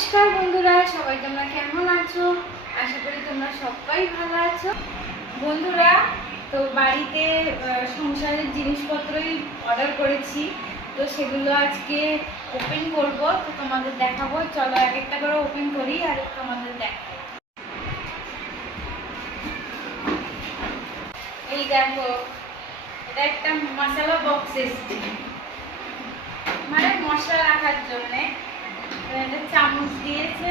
নমস্কার বন্ধুরা, সবাই তোমরা কেমন আছো? আশা করি তোমরা সবাই ভালো আছো। বন্ধুরা, তো বাড়িতে সংসারের জিনিসপত্রই অর্ডার করেছি, তো সেগুলো আজকে ওপেন করব, তো তোমাদের দেখাবো। চলো এক একটা করে ওপেন করি আর তোমাদের দেখাবো। এই দেখো, এটা একটা মশলা বক্স এসেছে, মানে মশলা রাখার জন্য। একটা চামচ দিয়েছে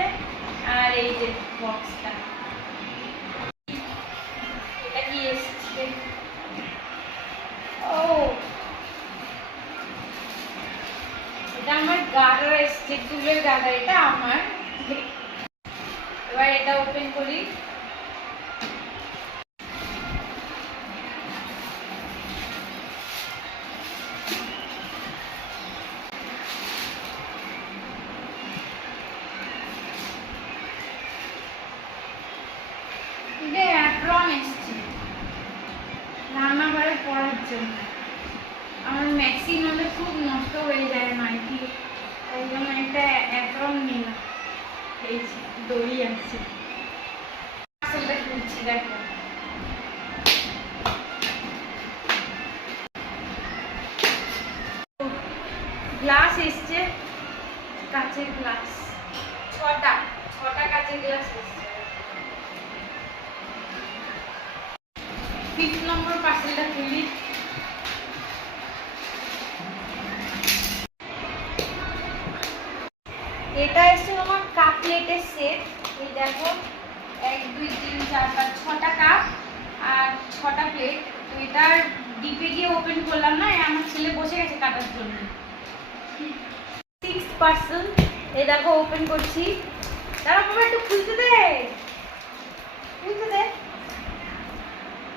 আর এই যে বক্সটা, এটা কি এসেছে? ও, এটা আমার গার্ডার এসেছে, চুলের গার্ডার। এটা আমার। এবার এটা ওপেন করি। রান্নাঘরে পড়ার জন্য আমার ম্যাক্সি নলে খুব নষ্ট হয়ে যায় নাইটি, তাই জন্য একটা অ্যাপ্রন নিলাম। এই দড়ি আছে, আসলে খুলছি। দেখো, গ্লাস এসছে, কাঁচের গ্লাস। ছটা কাঁচের গ্লাস এসছে। 5 নম্বর পার্সেলটা খুলি। এটা এসছে আমার কাপ প্লেটের সেট। এই দেখো, 1 2 3 4 5 6টা কাপ আর 6টা প্লেট। তো এটার ডিপে গিয়ে ওপেন করলাম না, আমার ছেলে বসে গেছে কাটার জন্য। 6 পার্সেল। এই দেখো ওপেন করছি। তারপর বাবা একটু খুলতে দে,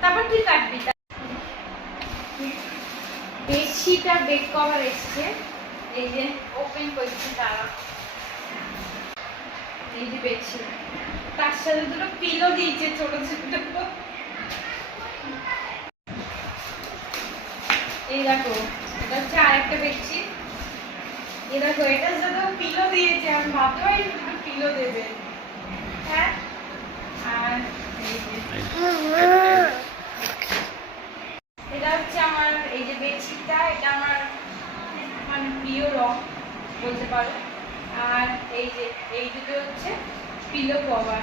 তারপর তুই কাটবি। বেডশিট আর বেড কভার এসছে। এই যে ওপেন করছি, তারা এই যে বেডশিট, তার সাথে দুটো পিলো দিয়েছে ছোট ছোট। এই দেখো, এটা হচ্ছে আরেকটা বেডশিট। এই দেখো, এটার সাথে পিলো দিয়েছে। আমি ভাবতে পারি দুটো পিলো দেবে। হ্যাঁ, আর এই যে এটা হচ্ছে আমার এই যে বেডশিটটা, এটা আমার মানে প্রিয় রং বলতে পারো। আর এই যে এই দুটো হচ্ছে পিলো কভার।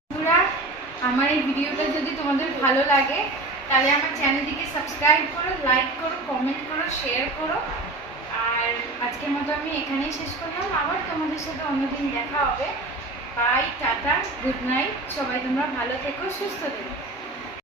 বন্ধুরা, আমার এই ভিডিওটা যদি তোমাদের ভালো লাগে তাহলে আমার চ্যানেলটিকে সাবস্ক্রাইব করো, লাইক করো, কমেন্ট করো, শেয়ার করো। আর আজকের মতো আমি এখানেই শেষ করলাম। আবার তোমাদের সাথে অন্যদিন দেখা হবে। Bye, tata, good night. সবাই তোমরা ভালো থেকো, সুস্থ থেকো।